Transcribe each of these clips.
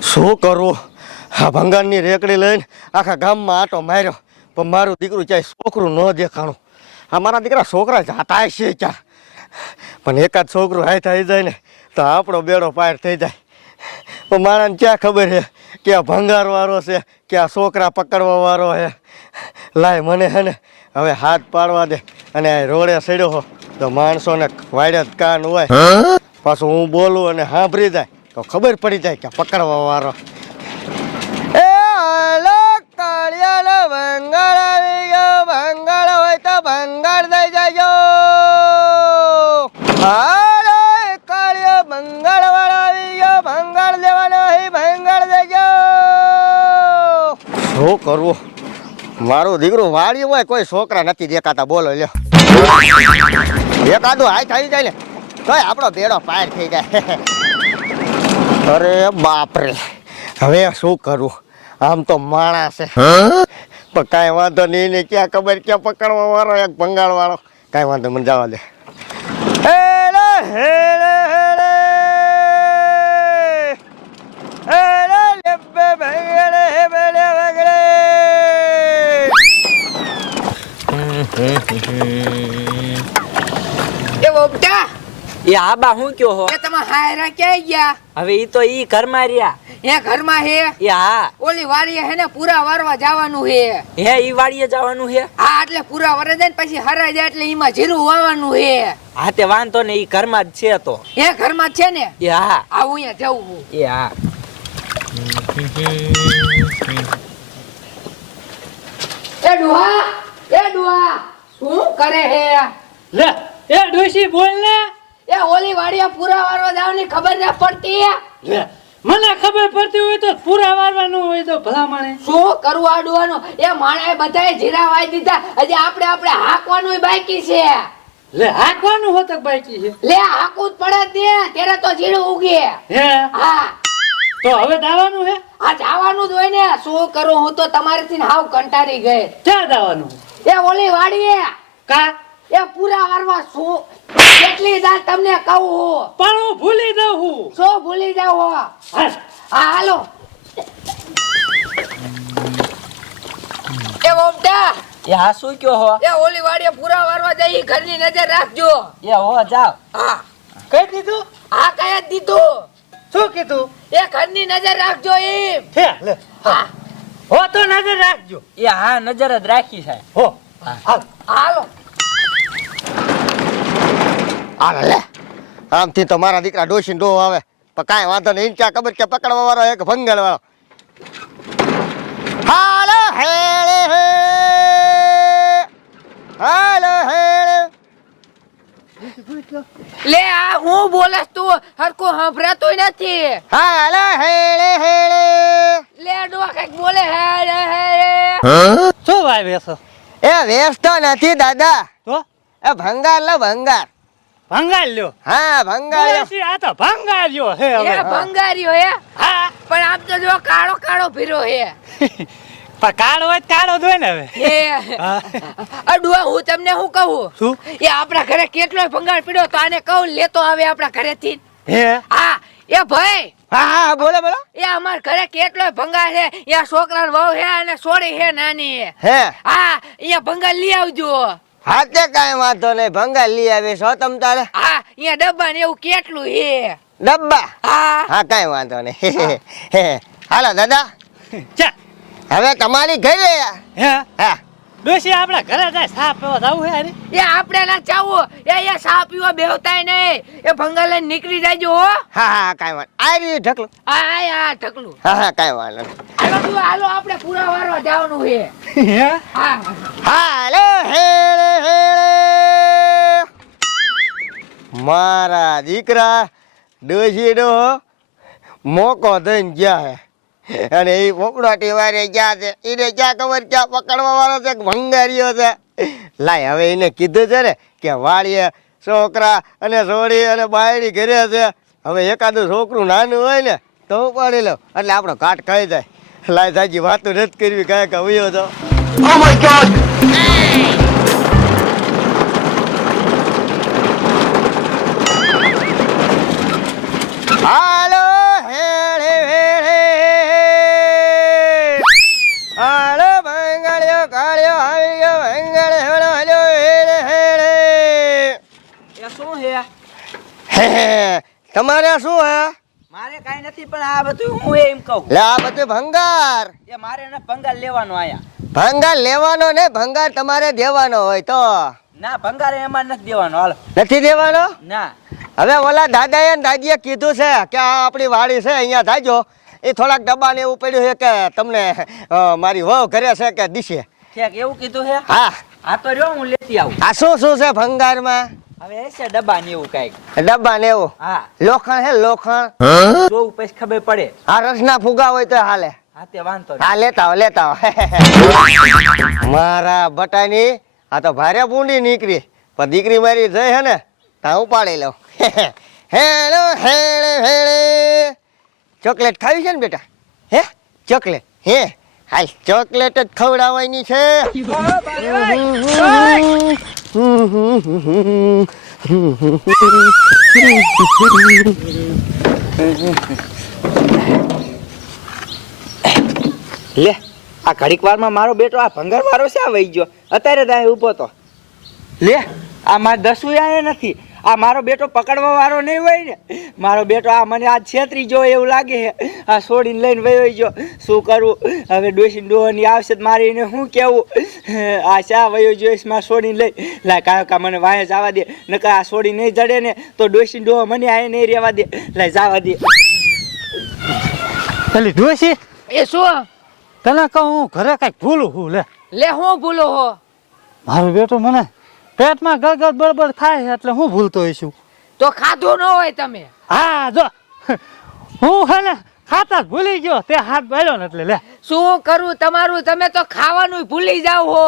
શું કરું? આ ભંગારની રેકડી લઈને આખા ગામમાં આટો માર્યો, પણ મારું દીકરું ક્યાંય છોકરું ન દેખાણું. આ મારા દીકરા છોકરા જાતા છે ક્યાં? પણ એકાદ છોકરું હાઈ થઈ જાય ને તો આપણો બેડો પાર થઈ જાય. પણ મારાને ક્યાં ખબર છે કે આ ભંગારવાળો છે કે આ છોકરા પકડવાવાળો છે? લાય મને છે ને હવે હાથ પાડવા દે. અને આ રોડે સડ્યો હો તો માણસોને વાડે જ કાન હોય, પાછું હું બોલું અને સાંભળી જાય તો ખબર પડી જાય કે પકડવાવાળો. એ હાલો કાળિયાનો ભંગાર આવી ગયો, ભંગાર હોય તો ભંગાર દઈ જાજો. હાલો કાળિયો ભંગાર વાળો આવી ગયો, ભંગાર લેવાનો હોય ભંગાર દેજો. શું કરવું? મારું દીકરું વાળી હોય, કોઈ છોકરા નથી દેખાતા. બોલો લ્યો, એકાદું હાઈ થઈ જાય ને તોય આપણો બેડો પાર થઈ જાય. અરે બાપરે, હવે શું કરું? આમ તો માણસ છે પણ કાંઈ વાંધો નહીં ને, ક્યાં ખબર ક્યાં પકડવા વાળો એક ભંગાળ વાળો. કાંઈ વાંધો, મને જવા દે. હેલે હેલે હેલે હેલે લેબે ભંગાળે હેબેલે વગડે. એ બોબટા, એ આબા હું કયો હો? એ તમે હાયરા ક્યાં ગયા? હવે ઈ તો ઈ ઘરમાં રહ્યા. એ ઘરમાં હે? એ હા. ઓલી વાડીએ હે ને પૂરા વારવા જવાનું હે. હે ઈ વાડીએ જવાનું હે? હા, એટલે પૂરા વરે જાય ને પછી હરાઈ જાય એટલે ઈમાં જીરું વાવવાનું હે. હા તે વાંધો ને, ઈ ઘરમાં જ છે તો. એ ઘરમાં જ છે ને? એ હા. આવું અહીંયા જવું. એ હા. એ ડુહા, એ ડુહા, શું કરે હે? લે એ ડોશી બોલ ને. એ ઓલી વાડીએ પૂરા વારવા જવાની ખબર ન પડતી? લે મને ખબર પડતી હોય તો પૂરા વારવાનું હોય તો ભલામણે શું કરવું આ ડુહાનું? એ માણાએ બધાએ જીરા વાઈ દીધા, હજી આપણે હાંકવાનું બાકી છે. લે હાંકવાનું હોત બાકી છે. લે હાંકવું જ પડે દે, ત્યારે તો જીરું ઉગે. હે હા તો હવે દાવાનું હે? આ જવાનું જ હોય ને. શું કરું, હું તો તમારીથી હાવ કંટાળી ગઈ. ક્યાં દાવાનું? એ ઓલી વાડીએ કા એ પૂરા વારવા. શું કેટલી દાલ તમને કહું હું? પણ હું ભૂલી દઉં હું. શું ભૂલી જાવ? હાલ. હા હાલો. એ બોમટા, એ હા શું કયો હો? એ ઓલી વાડીએ પૂરા વારવા જાય, ઘરની નજર રાખજો. એ હો જાવ. હા કઈ દીધું? હા કઈ જ દીધું. શું કીધું? એ ઘરની નજર રાખજો એમ. હે લે હા હો તો નજર રાખજો. એ હા નજર જ રાખી છે. હો હાલ. હાલો. હાલ લે, આમથી તો મારા દીકરા ડોશીને ડોહ આવે, પણ કાંઈ વાંધો નહીં. ક્યાં ખબર કે પકડવા વાળો એક ભંગાળ વાળો. હાલો હેળે હે, હાલો હેળે. લે આ હું બોલસ તું? હરખું સંભળાતું નથી. હાલો હેળે હેળે. લે ડોહા કઈક બોલે હે હે. શું ભાઈ બેસો? એ વેચતો નથી દાદા, તો એ ભંગાર લો ભંગાર. ભંગાર લ્યો. હા ભંગાર. ડોશી આ તો ભંગાર લ્યો હે એ હવે. ભંગારીઓ હે, હા પણ આમ તો જો કાળો કાળો ભીરો હે. પણ કાળો હોય તો કાળો જ હોય ને હવે. એ અડુઆ, હું તમને શું કહું? શું? એ આપણા ઘરે કેટલોય ભંગાર પીડ્યો તો આને કહું લેતો આવે આપણા ઘરેથી. હે હા એ ભાઈ, હા હા બોલો બોલો. એ અમાર ઘરે કેટલોય ભંગાર છે. એ છોકરાનો વહુ હે અને સોડી હે નાની. હે હા અહીંયા ભંગાર લઈ આવજો. હા તે કાંઈ વાંધો નહીં, ભંગાર લઈ આવીશ હો તમ તારે. હા અહીંયા ડબ્બા ને એવું કેટલું હે. ડબ્બા? હા હા કાંઈ વાંધો નહીં. હાલો દાદા, ચા હવે તમારી ઘરે. હે હા ડોશી આપણા ઘરે જાય સાપ પીવા જાવું હે અરે. એ આપણે ના ચાવું. એ અહીંયા સા પીવા બેહતાય નહીં. એ ભંગાર લઈને નીકળી જાયજો હો. હા હા કાંઈ વાંધો. આવી ઢકલું. હા હા ઢકલું. હા હા કાંઈ વાંધો નહીં. હાલો ડુઆ, હાલો આપણે પૂરા વારવા જવાનું હે. હે હા હાલો હેળે હેળે. મારા દીકરા ડોશી ડોહો મોકો દઈને ગયા હે, અને એ પોપડાટી વારે ગયા છે. એને ક્યાં ખબર ક્યાં પકડવા વાળો છે, ભંગારીઓ છે. લાય હવે એને કીધું છે ને કે વાળીએ છોકરા અને સોડી અને બાયડી ઘરે છે. હવે એકાદું છોકરું નાનું હોય ને તો ઉપાડી લો એટલે આપણો કાટ ખાઈ જાય. લાય સાજી વાતો નથી કરવી, કાંઈક આવ્યો તો. હાલો હેળે હેળે. તમારે શું હે? મારે કાઈ નથી પણ આ બધું હું એમ કહું લે આ બધું ભંગાર. એ મારે ને ભંગાર લેવાનો આયા. ભંગાર લેવાનો ને ભંગાર તમારે દેવાનો હોય તો. ના ભંગાર એમાં નથી દેવાનો. હાલો. નથી દેવાનો? ના હવે ઓલા દાદાએ ને દાદીએ કીધું છે કે આ આપણી વાડી છે અહીંયા જાજો. એ થોડાક ડબ્બા ને એવું પડ્યું છે કે તમને મારી વહુ ઘરે છે કે દિશે. ઠેક એવું કીધું હે? હા આ તો રહ્યો હું લેતી આવું. આ શું છે ભંગારમાં? હવે હશે ડબ્બા ને એવું કઈક. ડબ્બા ને એવું? હા લોખંડ હે લોખંડ? જોવું પછી ખબર પડે. આ રસના ફુગા હોય તો હાલે. હા તે વાંધો હા લેતા આવો લેતા આવો. મારા બટાની આ તો ભારે બુંડી નીકળી પણ દીકરી મારી જઈ હે ને તા ઉપાડી લઉં. હેલો હેળે હેળે ચોકલેટ ખાવી છે ને બેટા? હે ચોકલેટ? હે હાલ ચોકલેટ જ ખવડાવવાની છે. લે આ ઘડીક વારમાં મારો બેટો આ ભંગાર વાળો છે આ વહી ગયો. અત્યારે ત્યાં ઊભો તો. લે આ મારે દસું આયા નથી. આ મારો બેટો પકડવા વાળો નહીં હોય ને. મારો બેટો આ મને આ છેતરી જો એવું લાગે છે. આ છોડીને લઈને વહી ગયો. શું કરું હવે? ડોસી ડોહની આવશે તો મારે એને શું કેવું? આ શા વયો જોઈશ માં છોડીને લઈ લાય કાકા મને વાહે જવા દે. નકર આ છોડી નહીં જડે ને તો ડોસી ડોહ મને આ નહીં રહેવા દે. લાય જવા દે. પેલી ડોશી એ શું? તને કહું હું ઘરે કઈક ભૂલું હું લે હું ભૂલો હો? મારો બેટો મને પેટમાં ગળગળ બળબડ થાય છે એટલે હું ભૂલતો હોઈશું. તો ખાધું ન હોય તમે? હા જો હું હે ને ખાતા જ ભૂલી ગયો તે હાથ બાળ્યો ને એટલે લે. શું કરું તમારું? તમે તો ખાવાનું ભૂલી જાવ હો.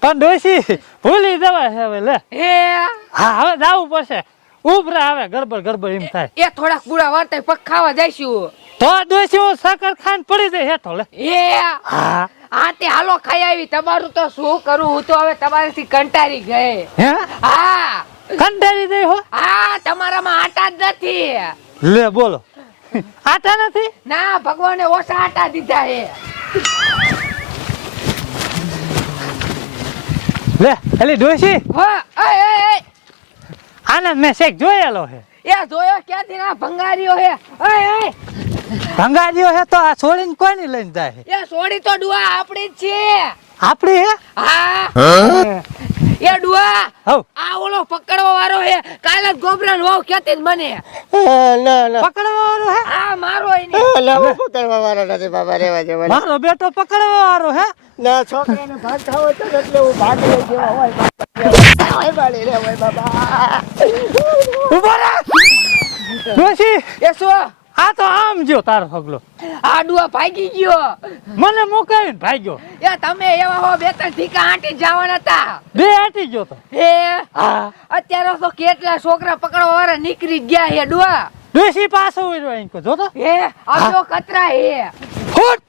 પણ ડોશી ભૂલી જવાય છે હવે લે. હે હા હવે જાવું પડશે. ઉપરા હવે ગડબડ ગડબડ એમ થાય એ થોડાક બુડા વાર્તા પગ ખાવા જઈશું. તો ડોશી હું સાકર ખાઈને પડી જાય હેઠો લે. હે હા હા તે હાલો ખાઈ આવી. તમારું તો શું કરું? હું તો હવે તમારાથી કંટાળી ગઈ. હે હા કંટાળી દઈ હો. હા તમારામાં આટા જ નથી. લે બોલો આટા નથી? ના ભગવાને ઓછા આટા દીધા હે. લે એલી ડોશી હો એ આને મેં શેક જોયેલો છે. એ જોયો ક્યાંથી? ના ભંગારીઓ હે. એ ભંગારીઓ હે તો આ છોડીને કોઈની લઈને જાય છે? એ સોડી તો ડુઆ આપણી જ છે. આપડી હે? હા એ ડુઆ હવ આ ઓલો પકડવા વાળો હે. કાલે જ ગોબરાન વાવ ક્યાંથી જ મને. ના ના પકડવા વાળો હે? હા મારો એને. ના હું પકડવા વાળો નથી બાબા રેવા જેવા. મારો બેટો પકડવા વાળો હે? ના છોકરાને ભાગ ખાવો તો એટલે હું ભાગ લઈ જેવા હોય બાળી રે હોય બાબા. ઉભો રે ડોશી એ શું? આ તો આમ જો તારો હગલો આ ડુઆ ભાગી ગયો. મને મુકાવીને ભાગ્યો. એ તમે એવા હો બે ત્રણ ઠીકા આંટી જવાના હતા. બે આટી ગયો તો. હે હા અત્યારે તો કેટલા છોકરા પકડવા વાળા નીકળી ગયા હે ડુઆ. ડોશી પાછો ઉડ્યો એમ કો જોતો. હે આ તો કતરા હે. ફૂટ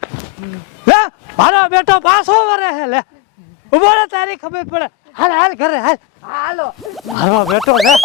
લે મારો બેટો પાછો વરે હે લે. ઉભો રે તારી ખબર પડે. હાલ હાલ ઘરે હાલ. હાલો મારો બેટો લે